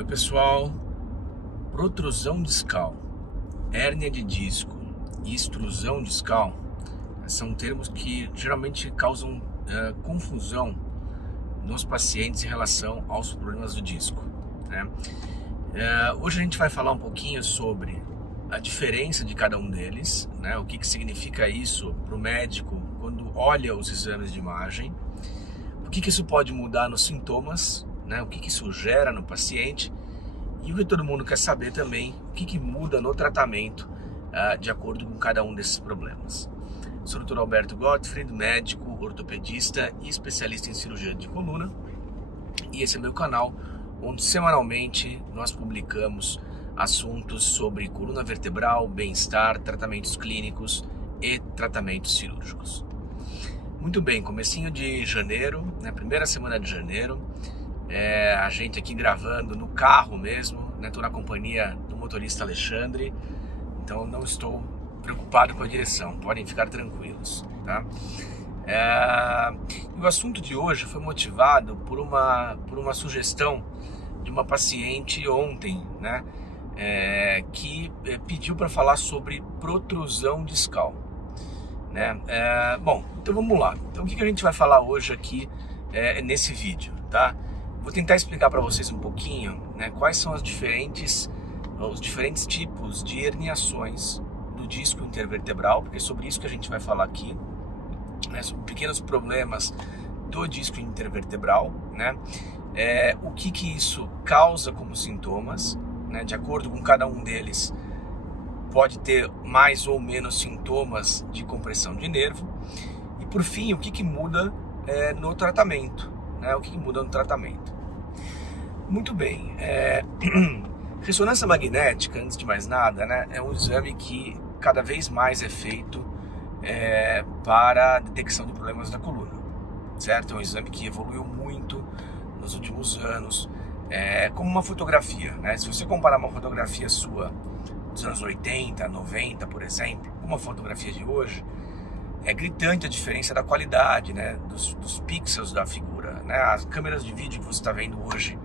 Oi pessoal, protrusão discal, hérnia de disco e extrusão discal são termos que geralmente causam confusão nos pacientes em relação aos problemas do disco, né? Hoje a gente vai falar um pouquinho sobre a diferença de cada um deles, né? O que significa isso para o médico quando olha os exames de imagem, o que isso pode mudar nos sintomas, né? O que isso gera no paciente e o que todo mundo quer saber também, o que muda no tratamento de acordo com cada um desses problemas. Sou o Dr. Alberto Gottfried, médico, ortopedista e especialista em cirurgia de coluna, e esse é meu canal onde semanalmente nós publicamos assuntos sobre coluna vertebral, bem-estar, tratamentos clínicos e tratamentos cirúrgicos. Muito bem, comecinho de janeiro, né, primeira semana de janeiro, a gente aqui gravando no carro mesmo, né, estou na companhia do motorista Alexandre, então não estou preocupado com a direção, podem ficar tranquilos, tá? E o assunto de hoje foi motivado por uma sugestão de uma paciente ontem, né, que pediu para falar sobre protrusão discal, né? Bom, então vamos lá. Então o que a gente vai falar hoje aqui nesse vídeo, tá? Vou tentar explicar para vocês um pouquinho, né, quais são os diferentes tipos de herniações do disco intervertebral, porque é sobre isso que a gente vai falar aqui, né, sobre pequenos problemas do disco intervertebral, né, o que isso causa como sintomas, né, de acordo com cada um deles, pode ter mais ou menos sintomas de compressão de nervo, e por fim, o que muda no tratamento, né, o que muda no tratamento. Muito bem, ressonância magnética, antes de mais nada, né, é um exame que cada vez mais é feito para a detecção de problemas da coluna, certo? É um exame que evoluiu muito nos últimos anos, como uma fotografia, né? Se você comparar uma fotografia sua dos anos 80, 90, por exemplo, com uma fotografia de hoje, é gritante a diferença da qualidade, né, dos pixels da figura, né? As câmeras de vídeo que você está vendo hoje,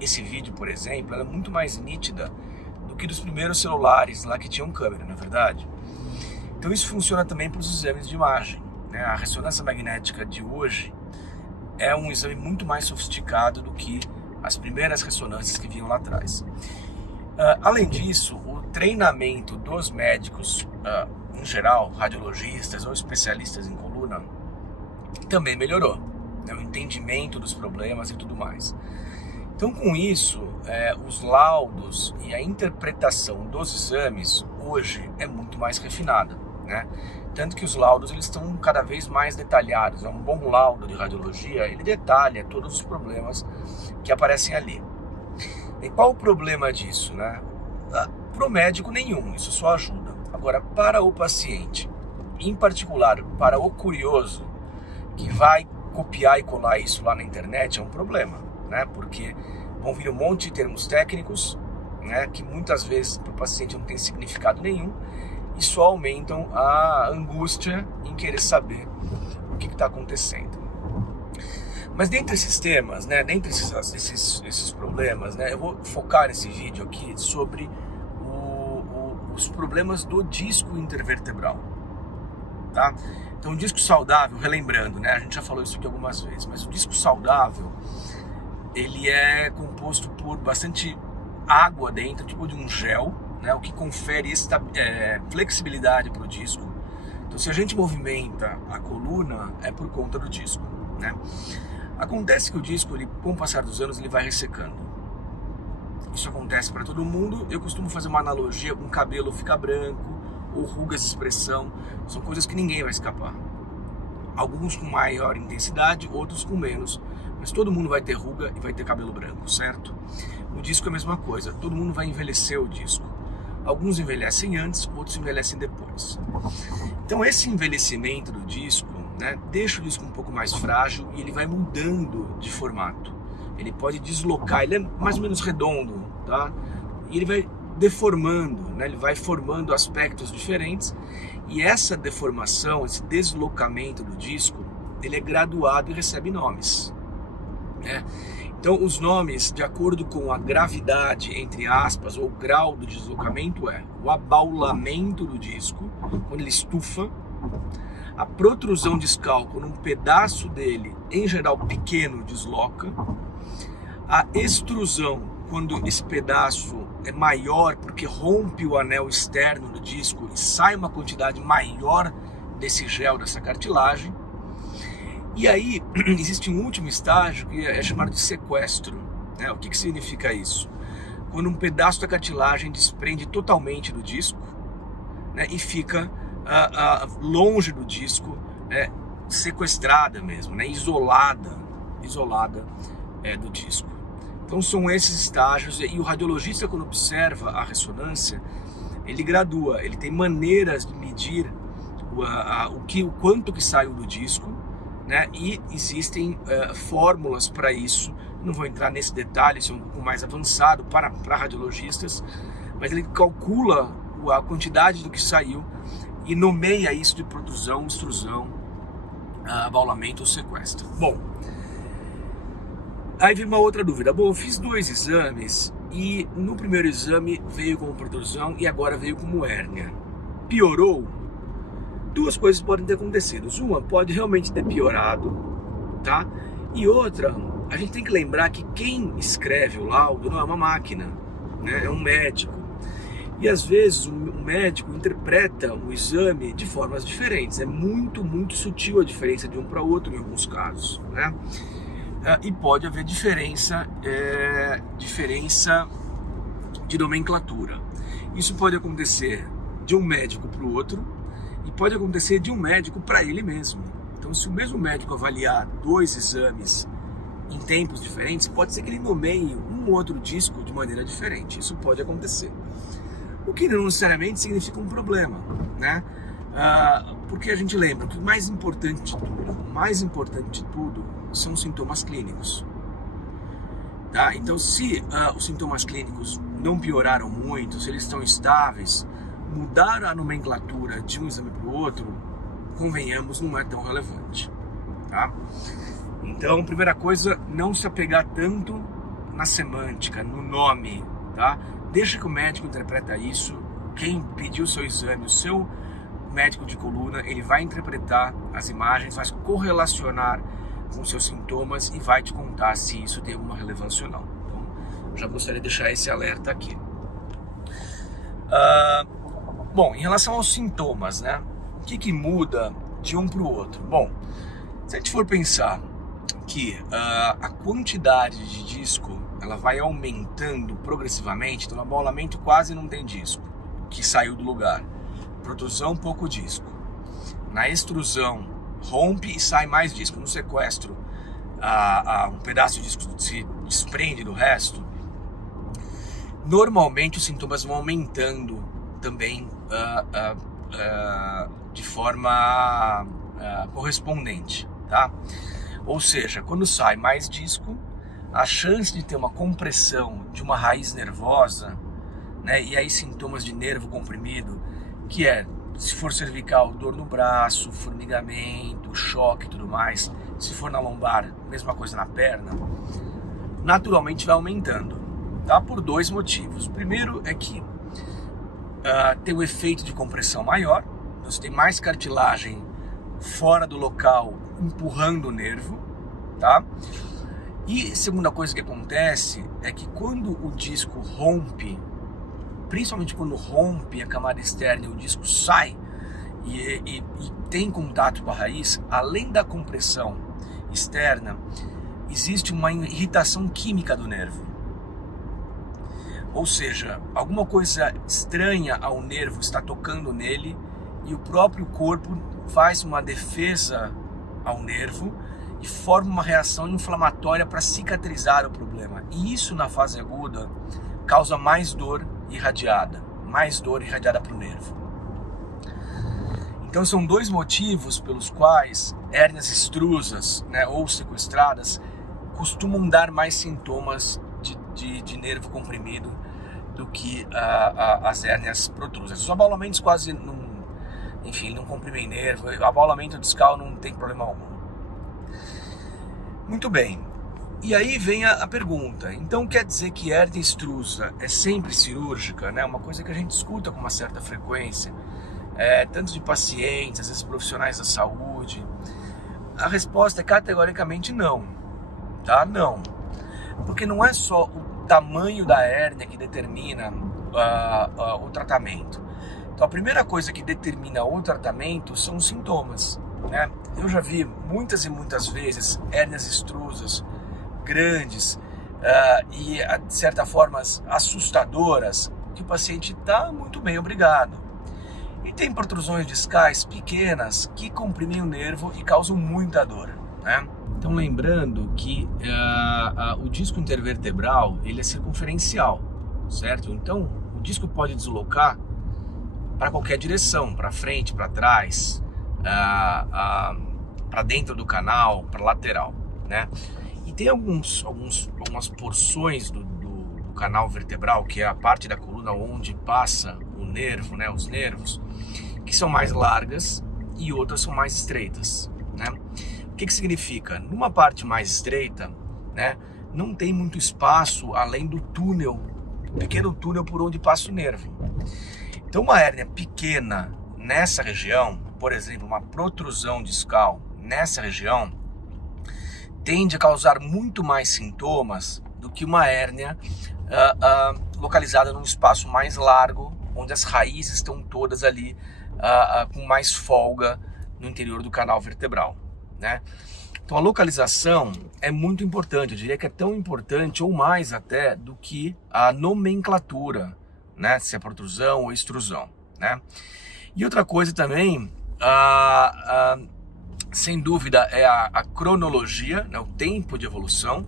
esse vídeo, por exemplo, ela é muito mais nítida do que dos primeiros celulares lá que tinham câmera, não é verdade? Então isso funciona também para os exames de imagem, né? A ressonância magnética de hoje é um exame muito mais sofisticado do que as primeiras ressonâncias que vinham lá atrás. Além disso, o treinamento dos médicos, em geral, radiologistas ou especialistas em coluna, também melhorou, né? O entendimento dos problemas e tudo mais. Então, com isso, os laudos e a interpretação dos exames hoje é muito mais refinada, né? Tanto que os laudos eles estão cada vez mais detalhados. Um bom laudo de radiologia, ele detalha todos os problemas que aparecem ali. E qual o problema disso, né? Para o médico nenhum, isso só ajuda. Agora, para o paciente, em particular para o curioso, que vai copiar e colar isso lá na internet, é um problema, né? Porque vão vir um monte de termos técnicos, né, que muitas vezes para o paciente não tem significado nenhum e só aumentam a angústia em querer saber o que está acontecendo. Mas dentre esses temas, né, dentre esses problemas, né, eu vou focar nesse vídeo aqui sobre os problemas do disco intervertebral, tá? Então o disco saudável, relembrando, né, a gente já falou isso aqui algumas vezes, mas o disco saudável ele é composto por bastante água dentro, tipo de um gel, né, o que confere flexibilidade para o disco. Então, se a gente movimenta a coluna, é por conta do disco, né? Acontece que o disco, com o passar dos anos, ele vai ressecando. Isso acontece para todo mundo. Eu costumo fazer uma analogia com o cabelo ficar branco, ou rugas de expressão. São coisas que ninguém vai escapar. Alguns com maior intensidade, outros com menos. Mas todo mundo vai ter ruga e vai ter cabelo branco, certo? O disco é a mesma coisa, todo mundo vai envelhecer o disco. Alguns envelhecem antes, outros envelhecem depois. Então esse envelhecimento do disco, né, deixa o disco um pouco mais frágil e ele vai mudando de formato. Ele pode deslocar, ele é mais ou menos redondo, tá? E ele vai deformando, né, ele vai formando aspectos diferentes e essa deformação, esse deslocamento do disco, ele é graduado e recebe nomes, né? Então, os nomes, de acordo com a gravidade, entre aspas, ou grau do deslocamento, é o abaulamento do disco, quando ele estufa, a protrusão discal, quando um pedaço dele, em geral pequeno, desloca, a extrusão, quando esse pedaço é maior, porque rompe o anel externo do disco e sai uma quantidade maior desse gel, dessa cartilagem. E aí, existe um último estágio que é chamado de sequestro. Né? O que significa isso? Quando um pedaço da cartilagem desprende totalmente do disco, né, e fica longe do disco, sequestrada mesmo, né, isolada do disco. Então são esses estágios, e o radiologista, quando observa a ressonância, ele gradua, ele tem maneiras de medir o quanto que saiu do disco, né? E existem fórmulas para isso. Não vou entrar nesse detalhe, isso é um pouco mais avançado para radiologistas, mas ele calcula a quantidade do que saiu e nomeia isso de protrusão, extrusão, abaulamento ou sequestro. Bom, aí vem uma outra dúvida. Bom, eu fiz 2 exames e no primeiro exame veio como protrusão e agora veio como hérnia. Piorou? 2 coisas podem ter acontecido. Uma, pode realmente ter piorado, tá? E outra, a gente tem que lembrar que quem escreve o laudo não é uma máquina, né? É um médico. E às vezes o médico interpreta o exame de formas diferentes. É muito, muito sutil a diferença de um para outro em alguns casos, né? E pode haver diferença de nomenclatura. Isso pode acontecer de um médico para o outro e pode acontecer de um médico para ele mesmo. Então, se o mesmo médico avaliar 2 exames em tempos diferentes, pode ser que ele nomeie um ou outro disco de maneira diferente. Isso pode acontecer. O que não necessariamente significa um problema, né? Porque a gente lembra que o mais importante de tudo são os sintomas clínicos. Tá? Então, se os sintomas clínicos não pioraram muito, se eles estão estáveis, mudar a nomenclatura de um exame para o outro, convenhamos, não é tão relevante. Tá? Então, primeira coisa, não se apegar tanto na semântica, no nome. Tá? Deixa que o médico interpreta isso. Quem pediu o seu exame, o seu médico de coluna, ele vai interpretar as imagens, vai correlacionar com seus sintomas e vai te contar se isso tem alguma relevância ou não. Então, já gostaria de deixar esse alerta aqui. Bom, em relação aos sintomas, né? O que muda de um para o outro? Bom, se a gente for pensar que a quantidade de disco ela vai aumentando progressivamente, então no abaulamento quase não tem disco que saiu do lugar, protrusão pouco disco, na extrusão rompe e sai mais disco, no sequestro um pedaço de disco se desprende do resto. Normalmente os sintomas vão aumentando também de forma correspondente, tá? Ou seja, quando sai mais disco, a chance de ter uma compressão de uma raiz nervosa, né, e aí sintomas de nervo comprimido, que é, se for cervical, dor no braço, formigamento, choque e tudo mais, se for na lombar, mesma coisa na perna, naturalmente vai aumentando, tá? Por 2 motivos. O primeiro é que tem um efeito de compressão maior, então você tem mais cartilagem fora do local empurrando o nervo, tá? E segunda coisa que acontece é que quando o disco rompe, principalmente quando rompe a camada externa e o disco sai e tem contato com a raiz, além da compressão externa, existe uma irritação química do nervo. Ou seja, alguma coisa estranha ao nervo está tocando nele e o próprio corpo faz uma defesa ao nervo e forma uma reação inflamatória para cicatrizar o problema. E isso, na fase aguda, causa mais dor irradiada para o nervo. Então são 2 motivos pelos quais hérnias extrusas, né, ou sequestradas costumam dar mais sintomas de nervo comprimido do que as hérnias protrusas. Os abaulamentos quase não comprimem nervo, o abaulamento discal não tem problema algum. Muito bem. E aí vem a pergunta, então quer dizer que hérnia extrusa é sempre cirúrgica, né? Uma coisa que a gente escuta com uma certa frequência, tanto de pacientes, às vezes profissionais da saúde. A resposta é categoricamente não, tá? Não, porque não é só o tamanho da hérnia que determina o tratamento. Então a primeira coisa que determina o tratamento são os sintomas, né? Eu já vi muitas e muitas vezes hérnias extrusas grandes e de certa forma assustadoras, que o paciente está muito bem, obrigado. E tem protrusões discais pequenas que comprimem o nervo e causam muita dor, né? Então lembrando que o disco intervertebral ele é circunferencial, certo? Então o disco pode deslocar para qualquer direção, para frente, para trás, para dentro do canal, para lateral, né? E tem algumas porções do canal vertebral, que é a parte da coluna onde passa o nervo, né, os nervos, que são mais largas e outras são mais estreitas, né? O que significa? Numa parte mais estreita, né, não tem muito espaço além do túnel, um pequeno túnel por onde passa o nervo. Então uma hérnia pequena nessa região, por exemplo, uma protrusão discal nessa região, tende a causar muito mais sintomas do que uma hérnia localizada num espaço mais largo, onde as raízes estão todas ali com mais folga no interior do canal vertebral, né? Então a localização é muito importante, eu diria que é tão importante ou mais até do que a nomenclatura, né? Se é protrusão ou extrusão, né? E outra coisa também, sem dúvida, é a cronologia, né? O tempo de evolução,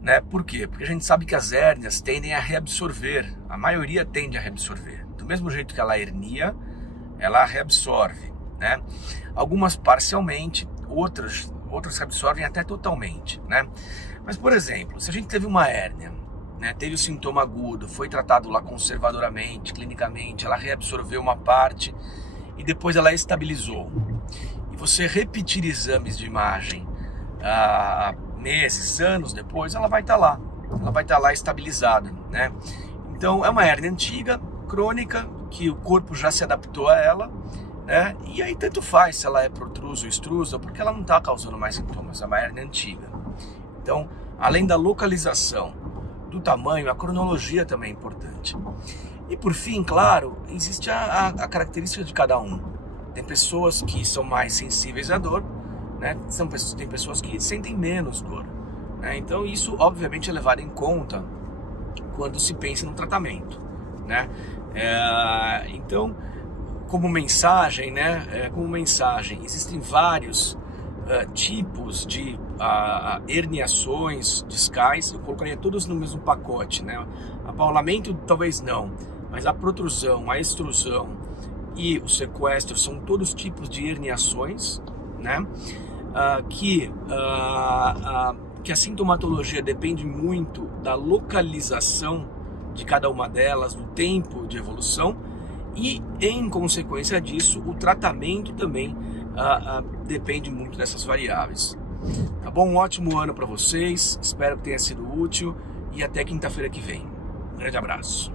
né? Por quê? Porque a gente sabe que as hérnias tendem a reabsorver, a maioria tende a reabsorver. Do mesmo jeito que ela hernia, ela reabsorve, né? Algumas parcialmente, outras reabsorvem até totalmente, né? Mas, por exemplo, se a gente teve uma hérnia, né, teve o sintoma agudo, foi tratado lá conservadoramente, clinicamente, ela reabsorveu uma parte e depois ela estabilizou. E você repetir exames de imagem meses, anos depois, ela vai estar lá estabilizada, né? Então é uma hérnia antiga, crônica, que o corpo já se adaptou a ela, né? E aí tanto faz se ela é protrusa ou extrusa, porque ela não está causando mais sintomas, é uma hérnia antiga. Então, além da localização, do tamanho, a cronologia também é importante. E por fim, claro, existe a característica de cada um. Tem pessoas que são mais sensíveis à dor, né? Tem pessoas que sentem menos dor, né? Então isso obviamente é levado em conta quando se pensa no tratamento, né? Então, como mensagem, né? Existem vários tipos de herniações discais. Eu colocaria todos no mesmo pacote, né? Apaulamento talvez não, mas a protrusão, a extrusão e o sequestro são todos tipos de herniações, né? Que a sintomatologia depende muito da localização de cada uma delas, do tempo de evolução e, em consequência disso, o tratamento também depende muito dessas variáveis. Tá bom? Um ótimo ano para vocês, espero que tenha sido útil e até quinta-feira que vem. Um grande abraço.